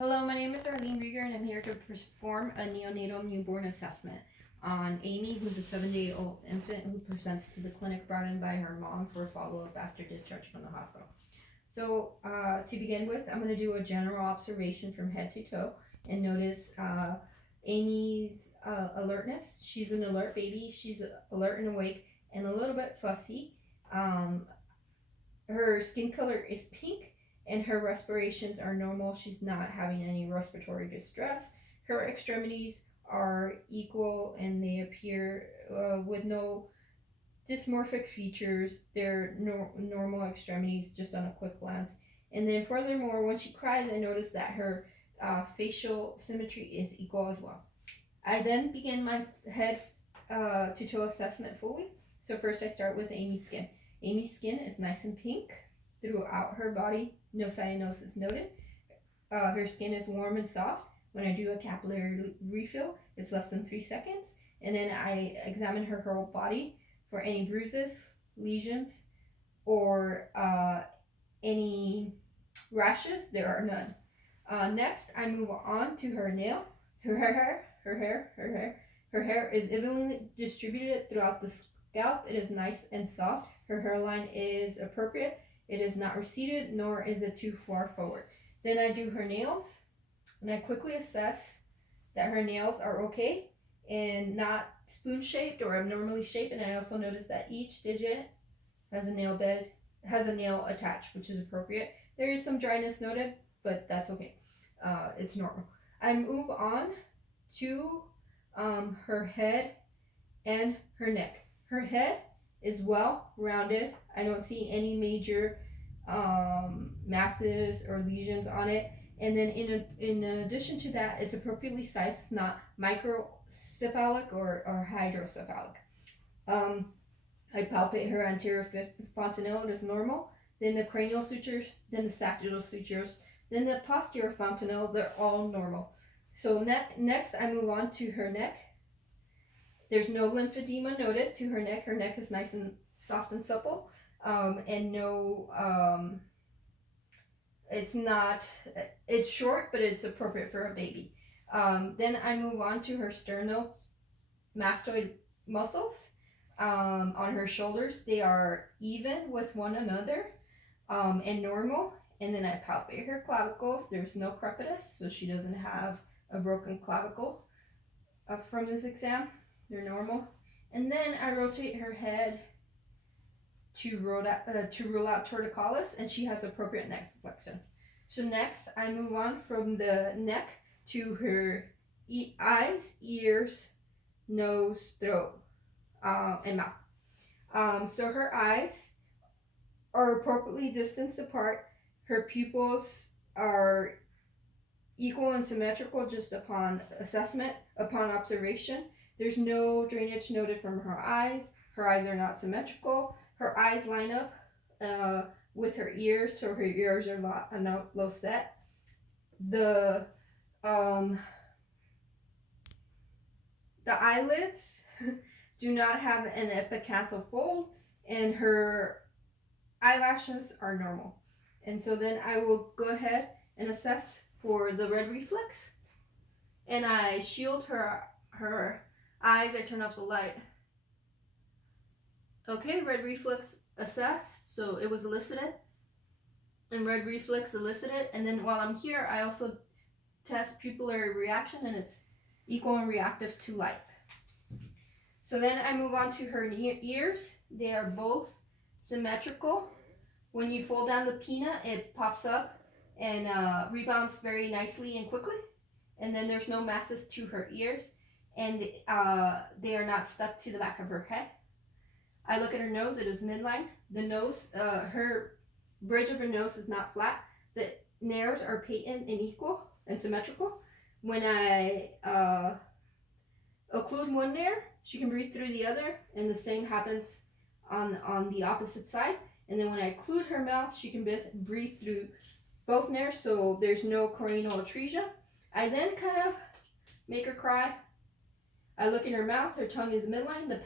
Hello, my name is Arlene Rieger, and I'm here to perform a neonatal newborn assessment on Amy, who's a 7-day-old infant who presents to the clinic brought in by her mom for follow-up after discharge from the hospital. So to begin with, I'm going to do a general observation from head to toe and notice Amy's alertness. She's an alert baby. She's alert and awake and a little bit fussy. Um, her skin color is pink and her respirations are normal. She's not having any respiratory distress. Her extremities are equal and they appear with no dysmorphic features. They're normal extremities just on a quick glance. And then, furthermore, when she cries, I notice that her facial symmetry is equal as well. I then begin my head to toe assessment fully. So, first, I start with Amy's skin. Amy's skin is nice and pink throughout her body. No cyanosis noted. Her skin is warm and soft. When I do a capillary refill, it's less than 3 seconds. And then I examine her whole body for any bruises, lesions, or any rashes. There are none. Next, I move on to her nail. Her hair is evenly distributed throughout the scalp. It is nice and soft. Her hairline is appropriate. It is not receded, nor is it too far forward. Then I do her nails, and I quickly assess that her nails are okay and not spoon-shaped or abnormally shaped. And I also notice that each digit has a nail attached, which is appropriate. There is some dryness noted, but that's okay. It's normal. I move on to her head and her neck. Her head is well rounded. I don't see any major masses or lesions on it. And then in addition to that, it's appropriately sized. It's not microcephalic or hydrocephalic. I palpate her anterior fontanelle. It is normal. Then the cranial sutures, then the sagittal sutures, then the posterior fontanelle. They're all normal. So next, I move on to her neck. There's no lymphedema noted to her neck. Her neck is nice and soft and supple, and no, it's short, but it's appropriate for a baby. Then I move on to her sternomastoid muscles on her shoulders. They are even with one another and normal. And then I palpate her clavicles. There's no crepitus, so she doesn't have a broken clavicle from this exam. They're normal. And then I rotate her head to rule out torticollis, and she has appropriate neck flexion. So next, I move on from the neck to her eyes, ears, nose, throat, and mouth. So her eyes are appropriately distanced apart. Her pupils are equal and symmetrical just upon assessment, upon observation. There's no drainage noted from her eyes. Her eyes are not symmetrical. Her eyes line up with her ears, so her ears are not low set. The eyelids do not have an epicanthal fold, and her eyelashes are normal. And so then I will go ahead and assess for the red reflex, and I shield her eyes. I turn off the light. Okay, red reflex assessed, so it was elicited, and red reflex elicited. And then while I'm here, I also test pupillary reaction, and it's equal and reactive to light. So then I move on to her ears. They are both symmetrical. When you fold down the pinna, it pops up and rebounds very nicely and quickly. And then there's no masses to her ears, and they are not stuck to the back of her head. I look at her nose. It is midline. The nose, her bridge of her nose is not flat. The nares are patent and equal and symmetrical. When I occlude one nair, she can breathe through the other, and the same happens on the opposite side. And then when I occlude her mouth, she can breathe through both nares, so there's no cranial atresia. I then kind of make her cry. I look in her mouth. Her tongue is midline. Her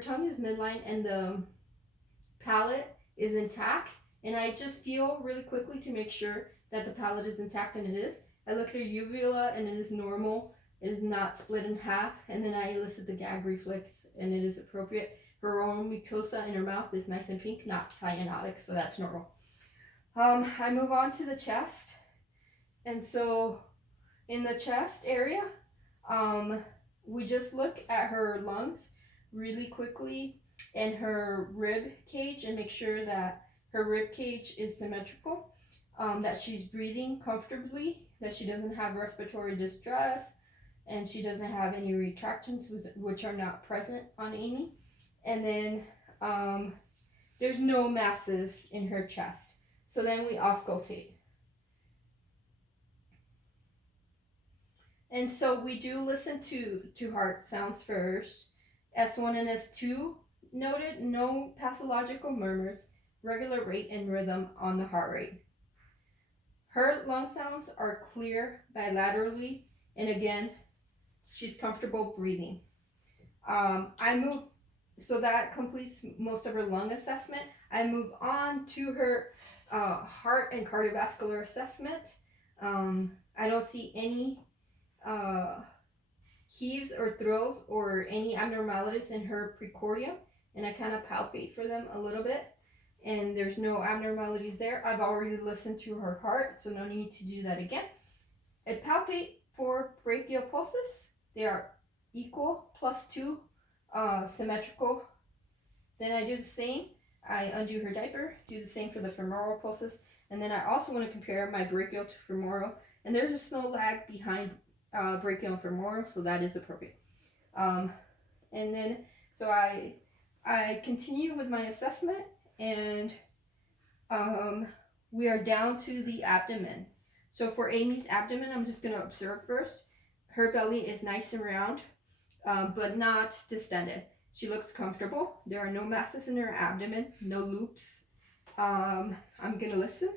tongue is midline, and the palate is intact. And I just feel really quickly to make sure that the palate is intact, and it is. I look at her uvula and it is normal. It is not split in half. And then I elicit the gag reflex and it is appropriate. Her oral mucosa in her mouth is nice and pink, not cyanotic, so that's normal. I move on to the chest. And so in the chest area, we just look at her lungs really quickly and her rib cage and make sure that her rib cage is symmetrical, that she's breathing comfortably, that she doesn't have respiratory distress, and she doesn't have any retractants, which are not present on Amy. And then there's no masses in her chest. So then we auscultate. And so we do listen to heart sounds first. S1 and S2 noted no pathological murmurs, regular rate and rhythm on the heart rate. Her lung sounds are clear bilaterally, and again, she's comfortable breathing. So that completes most of her lung assessment. I move on to her heart and cardiovascular assessment. I don't see any heaves or thrills or any abnormalities in her precordium, and I kind of palpate for them a little bit, and there's no abnormalities there. I've already listened to her heart, so no need to do that again. I palpate for brachial pulses. They are equal, +2, symmetrical. Then I do the same. I undo her diaper, do the same for the femoral pulses, and then I also want to compare my brachial to femoral, and there's just no lag behind brachial and femoral, so that is appropriate. And then so I continue with my assessment, and we are down to the abdomen. So for Amy's abdomen, I'm just going to observe first. Her belly is nice and round, but not distended. She looks comfortable. There are no masses in her abdomen, no loops. I'm going to listen.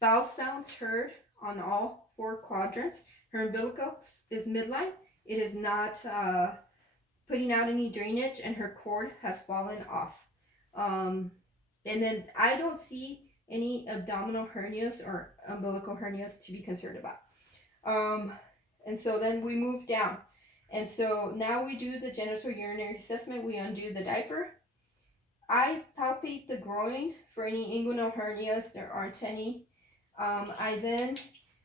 Bowel sounds heard on all 4 quadrants. Her umbilicus is midline. It is not putting out any drainage, and her cord has fallen off. And then I don't see any abdominal hernias or umbilical hernias to be concerned about. And so then we move down. And so now we do the genital urinary assessment. We undo the diaper. I palpate the groin for any inguinal hernias. There aren't any. I then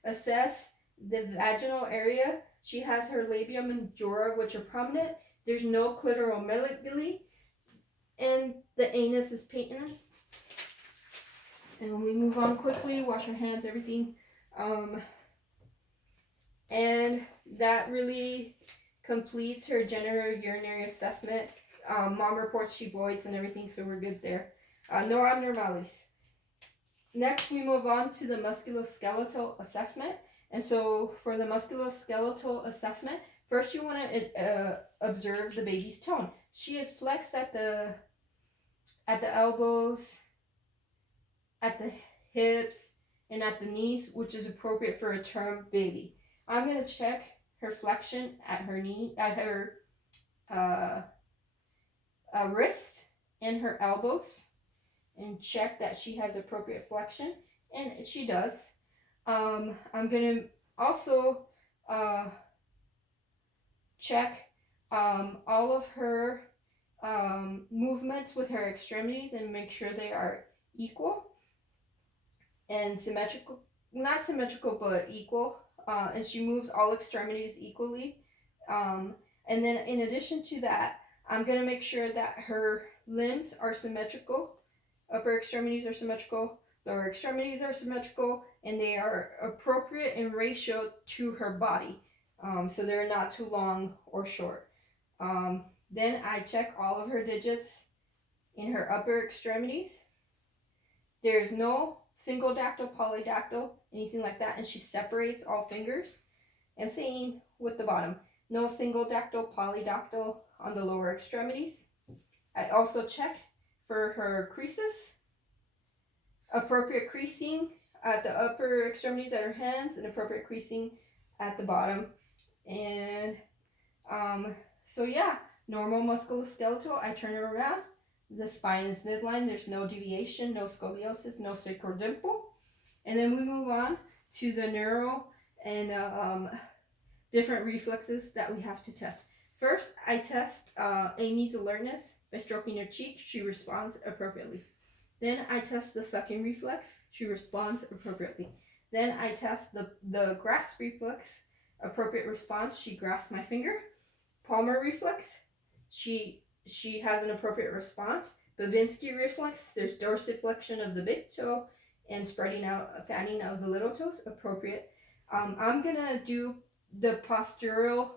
assess the vaginal area. She has her labia majora, which are prominent. There's no clitoromegaly, and the anus is patent. And we move on quickly, wash our hands, everything. And that really completes her genital urinary assessment. Mom reports she voids and everything, so we're good there. No abnormalities. Next, we move on to the musculoskeletal assessment. And so for the musculoskeletal assessment, first you want to observe the baby's tone. She is flexed at the elbows, at the hips, and at the knees, which is appropriate for a term baby. I'm going to check her flexion at her knee, at her wrist and her elbows, and check that she has appropriate flexion, and she does. I'm going to also check all of her movements with her extremities and make sure they are equal and symmetrical, not symmetrical, but equal. And she moves all extremities equally. And then in addition to that, I'm going to make sure that her limbs are symmetrical. Upper extremities are symmetrical, lower extremities are symmetrical, and they are appropriate in ratio to her body. So they're not too long or short. Then I check all of her digits in her upper extremities. There's no single dactyl, polydactyl, anything like that, and she separates all fingers. And same with the bottom. No single dactyl, polydactyl on the lower extremities. I also check for her creases, appropriate creasing at the upper extremities at her hands, and appropriate creasing at the bottom. And so yeah, normal musculoskeletal. I turn her around. The spine is midline. There's no deviation, no scoliosis, no sacral dimple. And then we move on to the neuro and different reflexes that we have to test. First, I test Amy's alertness by stroking her cheek. She responds appropriately. Then I test the sucking reflex. She responds appropriately. Then I test the grasp reflex. Appropriate response. She grasps my finger. Palmar reflex. She has an appropriate response. Babinski reflex. There's dorsiflexion of the big toe and spreading out, fanning of the little toes. Appropriate. I'm gonna do the postural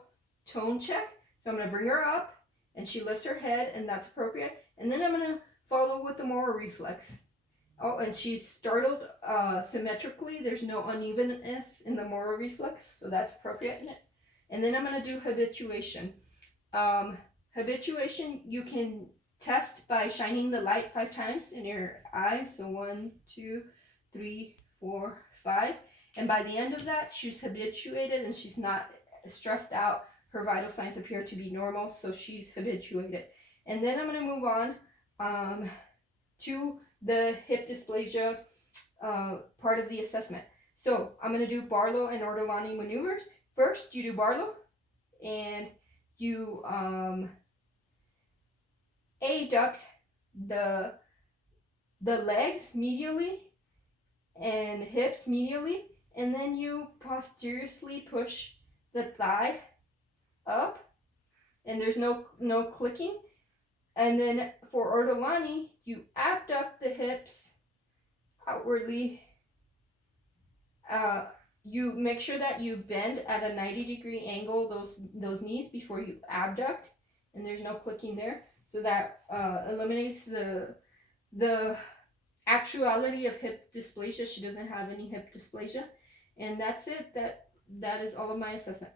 tone check. So I'm gonna bring her up, and she lifts her head, and that's appropriate. And then I'm gonna follow with the moral reflex. Oh, and she's startled symmetrically. There's no unevenness in the moral reflex, so that's appropriate. And then I'm going to do habituation. Habituation, you can test by shining the light 5 times in your eyes. So 1, 2, 3, 4, 5. And by the end of that, she's habituated and she's not stressed out. Her vital signs appear to be normal, so she's habituated. And then I'm going to move on to the hip dysplasia part of the assessment. So I'm going to do Barlow and Ortolani maneuvers. First, you do Barlow, and you adduct the legs medially and hips medially, and then you posteriorly push the thigh up, and there's no clicking. And then for Ortolani, you abduct the hips outwardly. You make sure that you bend at a 90-degree angle those knees before you abduct, and there's no clicking there. So that eliminates the actuality of hip dysplasia. She doesn't have any hip dysplasia. And that's it. That is all of my assessment.